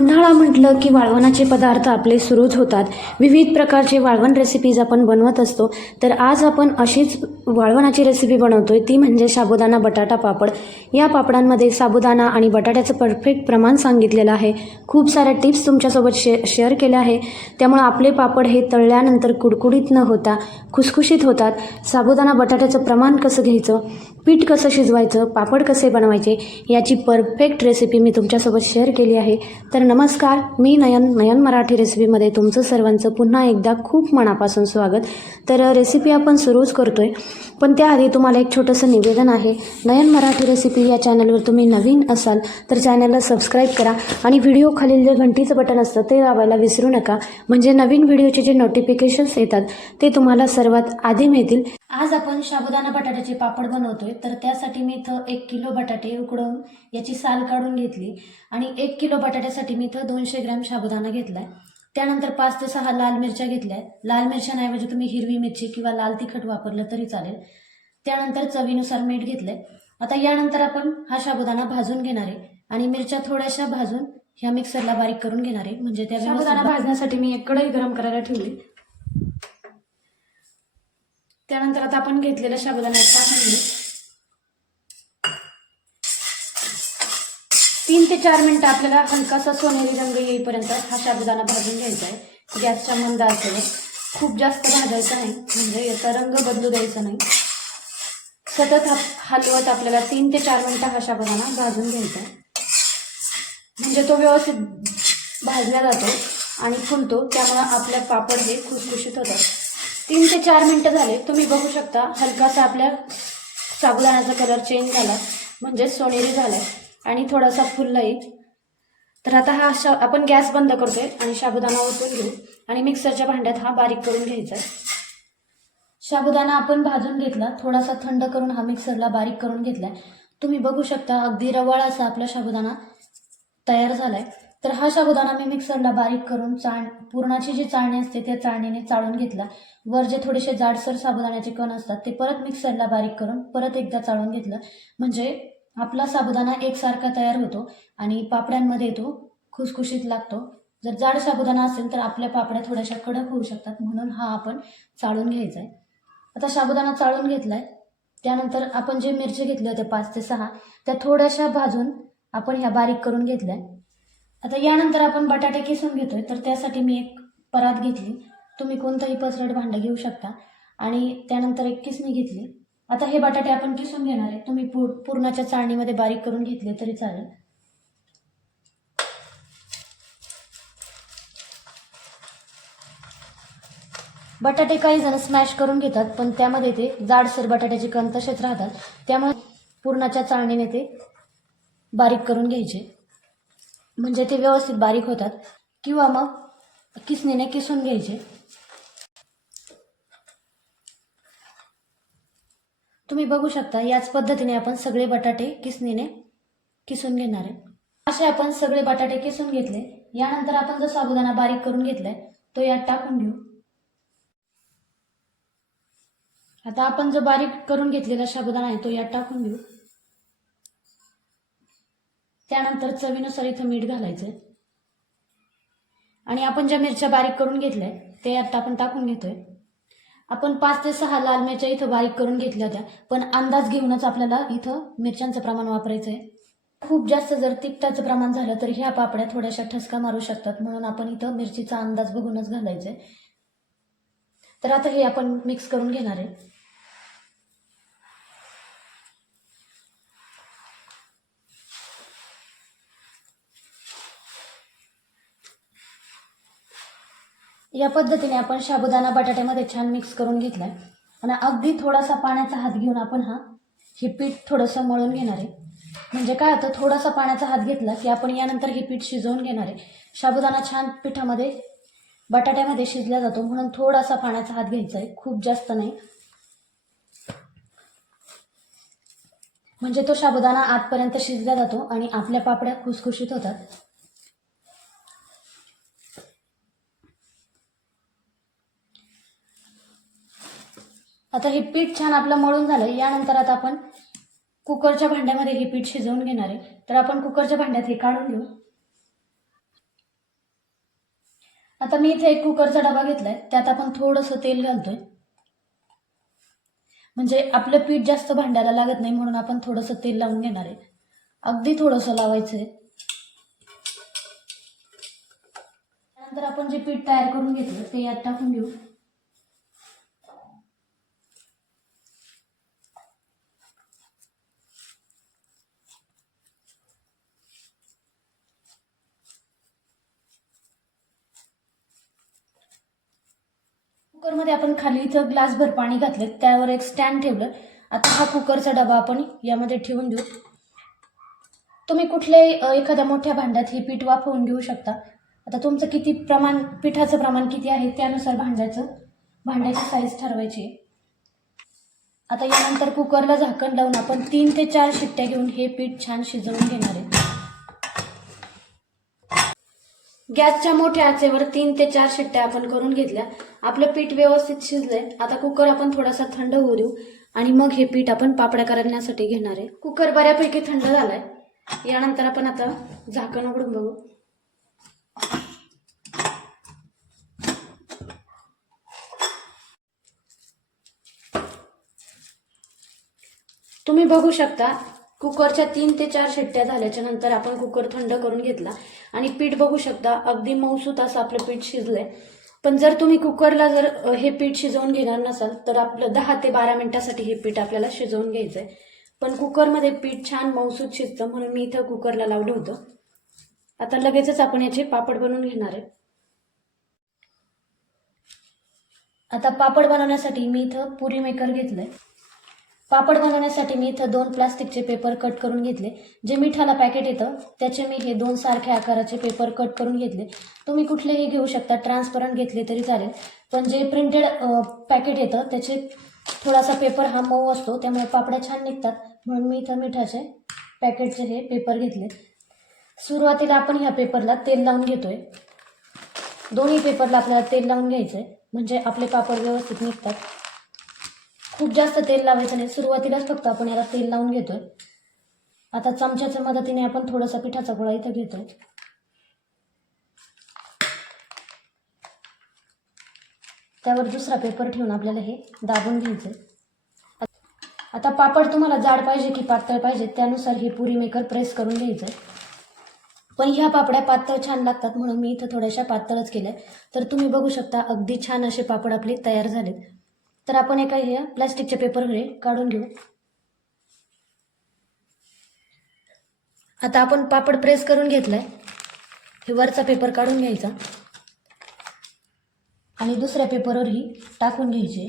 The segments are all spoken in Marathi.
उन्हाळा म्हटलं की वाळवणाचे पदार्थ आपले सुरूच होतात. विविध प्रकारचे वाळवण रेसिपीज आपण बनवत असतो. तर आज आपण अशीच वाळवणाची रेसिपी बनवतोय, ती म्हणजे साबुदाणा बटाटा पापड. या पापडांमध्ये साबुदाणा आणि बटाट्याचं परफेक्ट प्रमाण सांगितलेलं आहे. खूप साऱ्या टिप्स तुमच्यासोबत शेअर केल्या आहे. त्यामुळं आपले पापड हे तळल्यानंतर कुडकुडीत न होता खुसखुशीत होतात. साबुदाणा बटाट्याचं प्रमाण कसं घ्यायचं, पीठ कसं शिजवायचं, पापड कसे बनवायचे, याची परफेक्ट रेसिपी मी तुमच्यासोबत शेअर केली आहे. तर नमस्कार, मी नयन मराठी रेसिपीमध्ये तुमचं सर्वांचं पुन्हा एकदा खूप मनापासून स्वागत. तर रेसिपी आपण सुरूच करतोय, पण त्याआधी तुम्हाला एक छोटंसं निवेदन आहे. नयन मराठी रेसिपी या चॅनलवर तुम्ही नवीन असाल तर चॅनलला सबस्क्राईब करा आणि व्हिडिओ खालील जे घंटीचं बटन असतं ते दाबायला विसरू नका, म्हणजे नवीन व्हिडिओचे जे नोटिफिकेशन्स येतात ते तुम्हाला सर्वात आधी मिळतील. आज आपण साबुदाणा बटाट्याचे पापड बनवतोय. तर त्यासाठी मी इथं 1 किलो बटाटे उकडवून याची साल काढून घेतली आणि 1 किलो बटाट्यासाठी मी इथं 200 ग्रॅम साबुदाणा घेतलाय. त्यानंतर 5 ते 6 लाल मिरच्या घेतल्या. लाल मिरच्यांऐवजी तुम्ही हिरवी मिरची किंवा लाल तिखट वापरलं तरी चालेल. त्यानंतर चवीनुसार मीठ घेतलंय. आता यानंतर आपण हा साबुदाणा भाजून घेणार आहे आणि मिरच्या थोड्याशा भाजून ह्या मिक्सरला बारीक करून घेणार आहे, म्हणजे त्या साबुदाणा भाजण्यासाठी मी एक कढई गरम करायला ठेवली. त्यानंतर आता आपण घेतलेला साबुदाणा टाकून घेऊ. 3 ते 4 मिनिटं आपल्याला हलकासा सोनेरी रंग येईपर्यंत हा साबुदाणा भाजून घ्यायचा आहे. गॅसच्या मंद आचेवर खूप जास्त भाजायचा नाही, म्हणजे याचा रंग बदलू द्यायचा नाही. सतत हलवत आपल्याला 3 ते 4 मिनिटं हा साबुदाणा भाजून घ्यायचा आहे, म्हणजे तो व्यवस्थित भाजला जातो आणि फुलतो. त्यामुळे आपल्या पापड हे खुसखुशीत होतात. 3 ते 4 मिनिटं झाले, तुम्ही बघू शकता हलकासा आपल्या साबुदाण्याचा कलर चेंज झाला, म्हणजे सोनेरी झालाय आणि थोडासा फुलला येईल. तर आता आपण गॅस बंद करतोय आणि साबुदाणा ओतून घेऊ आणि मिक्सरच्या भांड्यात हा बारीक करून घ्यायचा आहे. साबुदाणा आपण भाजून घेतला, थोडासा थंड करून हा मिक्सरला बारीक करून घेतलाय. तुम्ही बघू शकता अगदी रवाळ असा आपला साबुदाणा तयार झालाय. तर हा साबुदाणा मी मिक्सरला बारीक करून पुरणाची जी चाळणी असते त्या चाळणीने चाळून घेतला. वर जे थोडेसे जाडसर साबुदाण्याचे कण असतात ते परत मिक्सरला बारीक करून परत एकदा चाळून घेतलं, म्हणजे आपला साबुदाणा एकसारखा तयार होतो आणि पापड्यांमध्ये तो खुसखुशीत लागतो. जर जाड साबुदाणा असेल तर आपल्या पापड्या थोड्याशा कडक होऊ शकतात, म्हणून हा आपण चाळून घ्यायचा आहे. आता साबुदाणा चाळून घेतलाय. त्यानंतर आपण जे मिरची घेतल्या होत्या 5 ते 6 त्या थोड्याशा भाजून आपण ह्या बारीक करून घेतल्या. आता यानंतर आपण बटाटे किसून घेतोय. तर त्यासाठी मी एक परात घेतली, तुम्ही कोणतंही पसरट भांडं घेऊ शकता, आणि त्यानंतर एक किसणी घेतली. आता हे बटाटे आपण किसून घेणार आहे. तुम्ही पुरणाच्या चाळणीमध्ये बारीक करून घेतले तरी चालेल. बटाटे काही जण स्मॅश करून घेतात, पण त्यामध्ये ते जाडसर बटाट्याचे कण तसेच राहतात. त्यामुळे पुरणाच्या चाळणीने ते बारीक करून घ्यायचे, म्हणजे ते व्यवस्थित बारीक होतात, किंवा मग किसणीने किसून घ्यायचे. तुम्ही बघू शकता याच पद्धतीने आपण सगळे बटाटे किसणीने किसून घेणार आहे. असे आपण सगळे बटाटे किसून घेतले. यानंतर आपण जो साबुदाणा बारीक करून घेतलाय तो यात टाकून घेऊ. आता आपण जो बारीक करून घेतलेला साबुदाणा आहे तो यात टाकून घेऊ. त्यानंतर चवीनुसार इथं मीठ घालायचं आणि आपण ज्या मिरच्या बारीक करून घेतल्या ते यात आपण टाकून घेतोय. आपण 5 ते 6 लाल मिरच्या इथं बारीक करून घेतल्या होत्या, पण अंदाज घेऊनच आपल्याला इथं मिरच्यांचं प्रमाण वापरायचं आहे. खूप जास्त जर तिखटाचं प्रमाण झालं तर ह्या पापड्या थोड्याशा ठसका मारू शकतात, म्हणून आपण इथं मिरचीचा अंदाज बघूनच घालायचंय. तर आता हे आपण मिक्स करून घेणार आहे. या पद्धतीने आपण साबुदाणा बटाट्यामध्ये छान मिक्स करून घेतलाय आणि अगदी थोडासा पाण्याचा हात घेऊन आपण हे पीठ थोडंसं मळून घेणार आहे. म्हणजे काय होतं, थोडासा पाण्याचा हात घेतला की आपण यानंतर हे पीठ शिजवून घेणार आहे. साबुदाणा छान पिठामध्ये बटाट्यामध्ये शिजला जातो, म्हणून थोडासा पाण्याचा हात घ्यायचा आहे, खूप जास्त नाही, म्हणजे तो साबुदाणा आतपर्यंत शिजला जातो आणि आपल्या पापड्या खुसखुशीत होतात. आता हे पीठ छान आपलं मळून झालं. यानंतर आता आपण कुकरच्या भांड्यामध्ये हे पीठ शिजवून घेणार आहे. तर आपण कुकरच्या भांड्यात हे काढून घेऊ. आता मी इथे एक कुकरचा डबा घेतलाय, त्यात आपण थोडंसं तेल घालतोय, म्हणजे आपलं पीठ जास्त भांड्याला लागत नाही म्हणून आपण थोडंसं तेल लावून घेणार आहे. अगदी थोडंसं लावायचंय. त्यानंतर आपण जे पीठ तयार करून घेतलं ते यात टाकून घेऊ. कुकरमध्ये आपण खाली इथं ग्लासभर पाणी घातलं, त्यावर एक स्टँड ठेवलं. आता हा कुकरचा डबा आपण यामध्ये ठेवून देऊ. तुम्ही कुठल्याही एखाद्या मोठ्या भांड्यात हे पीठ वाफवून घेऊ शकता. आता तुमचं किती प्रमाण, पिठाचं प्रमाण किती आहे त्यानुसार भांड्याची साईज ठरवायची. आता यानंतर कुकरला झाकण लावून आपण 3 ते 4 शिट्ट्या घेऊन हे पीठ छान शिजवून घेणार आहे. गॅसच्या मोठ्या आचेवर 3 ते 4 शिट्ट्या आपण करून घेतल्या. आपलं पीठ व्यवस्थित शिजलंय. आता कुकर आपण थोडासा थंड होऊ देऊ आणि मग हे पीठ आपण पापड्या करण्यासाठी घेणार आहे. कुकर बऱ्यापैकी थंड झालाय. यानंतर आपण आता झाकण उघडून बघू. तुम्ही बघू शकता कुकरच्या 3 ते 4 शिट्ट्या झाल्याच्या नंतर आपण कुकर थंड करून घेतला आणि पीठ बघू शकता अगदी मऊसूत असं आपलं पीठ शिजलंय. पण जर तुम्ही कुकरला हे पीठ शिजवून घेणार नसाल तर आपलं 10 ते 12 मिनिटासाठी हे पीठ आपल्याला शिजवून घ्यायचंय. पण कुकरमध्ये पीठ छान मऊसूत शिजतं म्हणून मी इथं कुकरला लावलं होतं. आता लगेचच आपण याचे पापड बनवून घेणार आहे. आता पापड बनवण्यासाठी मी इथं पुरी मेकर घेतलंय. पापड बनवण्यासाठी मी इथं 2 प्लास्टिकचे पेपर कट करून घेतले. जे मिठाला पॅकेट येतं त्याचे मी हे 2 सारख्या आकाराचे पेपर कट करून घेतले. तुम्ही कुठलेही घेऊ शकता, ट्रान्सपरंट घेतले तरी चालेल. पण जे प्रिंटेड पॅकेट येतं त्याचे थोडासा पेपर हा मऊ असतो, त्यामुळे पापड्या छान निघतात म्हणून मी इथं मिठाचे पॅकेटचे हे पेपर घेतले. सुरुवातीला आपण ह्या पेपरला तेल लावून घेतोय. दोन्ही पेपरला आपल्याला तेल लावून घ्यायचंय म्हणजे आपले पापड व्यवस्थित निघतात. खूप जास्त तेल लावायचं नाही, सुरुवातीलाच फक्त आपण याला तेल लावून घेतोय. आता चमच्याच्या मदतीने आपण थोडासा पिठाचा गोळा इथं घेतोय. त्यावर दुसरा पेपर ठेवून आपल्याला हे दाबून घ्यायचंय. आता पापड तुम्हाला जाड पाहिजे की पातळ पाहिजे त्यानुसार हे पुरी मेकर प्रेस करून घ्यायचंय. पण ह्या पापड्या पातळ छान लागतात म्हणून मी इथं थोड्याशा पातळच केल्या. तर तुम्ही बघू शकता अगदी छान असे पापड आपले तयार झालेत. तर आपण एका हे प्लास्टिकच्या पेपरमध्ये काढून घेऊ. आता आपण पापड प्रेस करून घेतलाय. हे वरचा पेपर काढून घ्यायचा आणि दुसऱ्या पेपरवरही टाकून घ्यायचे.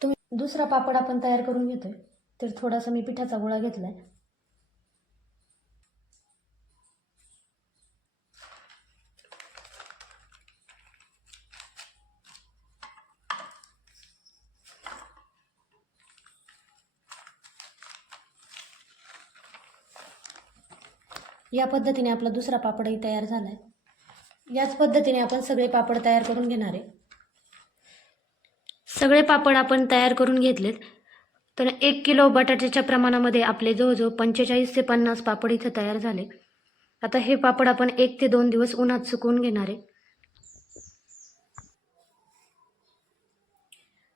तुम्ही दुसरा पापड आपण तयार करून घेतोय. तर थोडासा मी पिठाचा गोळा घेतलाय. या पद्धतीने आपला दुसरा पापडही तयार झालाय. याच पद्धतीने आपण सगळे पापड तयार करून घेणार आहे. सगळे पापड आपण तयार करून घेतलेत. तर 1 किलो बटाट्याच्या प्रमाणामध्ये आपले जवळजवळ 45 ते 50 पापड इथं तयार झाले. आता हे पापड आपण 1 ते 2 दिवस उन्हात सुकवून घेणार आहे.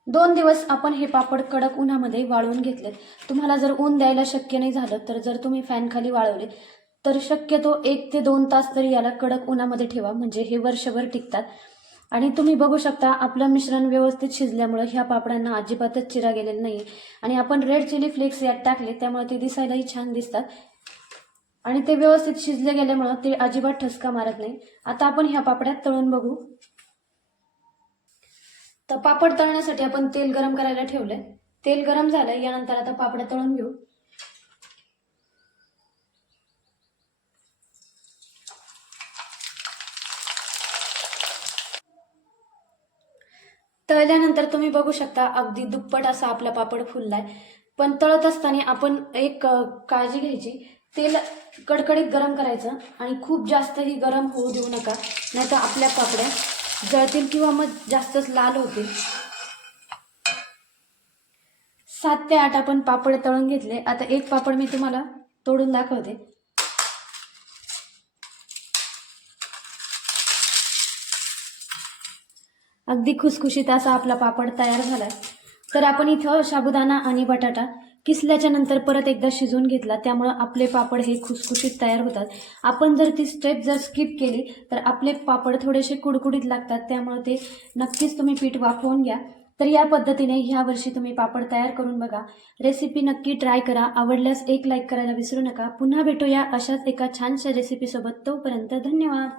2 दिवस आपण हे पापड कडक उन्हामध्ये वाळवून घेतलेत. तुम्हाला जर ऊन द्यायला शक्य नाही झालं तर जर तुम्ही फॅन खाली वाळवले तर शक्यतो 1 ते 2 तास तरी याला कडक उन्हामध्ये ठेवा, म्हणजे हे वर्षभर टिकतात. आणि तुम्ही बघू शकता आपलं मिश्रण व्यवस्थित शिजल्यामुळे ह्या पापडांना अजिबातच चिरा गेलेला नाही. आणि आपण रेड चिली फ्लेक्स यात टाकले त्यामुळे ते दिसायलाही छान दिसतात आणि ते व्यवस्थित शिजले गेल्यामुळे ते अजिबात ठसका मारत नाही. आता आपण ह्या पापड्या तळून बघू. तर पापड तळण्यासाठी आपण तेल गरम करायला ठेवलंय. तेल गरम झालंय. यानंतर आता पापड्या तळून घेऊ. तळल्यानंतर तुम्ही बघू शकता अगदी दुप्पट असा आपला पापड फुललाय. पण तळत असताना आपण एक काळजी घ्यायची, तेल कडकडीत गरम करायचं आणि खूप जास्तही गरम होऊ देऊ नका, नाहीतर आपल्या पापड्या जळतील किंवा मग जास्तच लाल होतील. 7 ते 8 आपण पापड तळून घेतले. आता एक पापड मी तुम्हाला तोडून दाखवते. अगदी खुसखुशीत असा आपला पापड तयार झालाय. तर आपण इथं साबुदाणा आणि बटाटा किसल्याच्या नंतर परत एकदा शिजवून घेतला, त्यामुळं आपले पापड हे खुसखुशीत तयार होतात. आपण जर ती स्टेप जर स्किप केली तर आपले पापड थोडेसे कुडकुडीत लागतात, त्यामुळे ते नक्कीच तुम्ही पीठ वाफवून घ्या. तर या पद्धतीने ह्या वर्षी तुम्ही पापड तयार करून बघा. रेसिपी नक्की ट्राय करा. आवडल्यास एक लाईक करायला विसरू नका. पुन्हा भेटूया अशाच एका छानशा रेसिपीसोबत. तोपर्यंत धन्यवाद.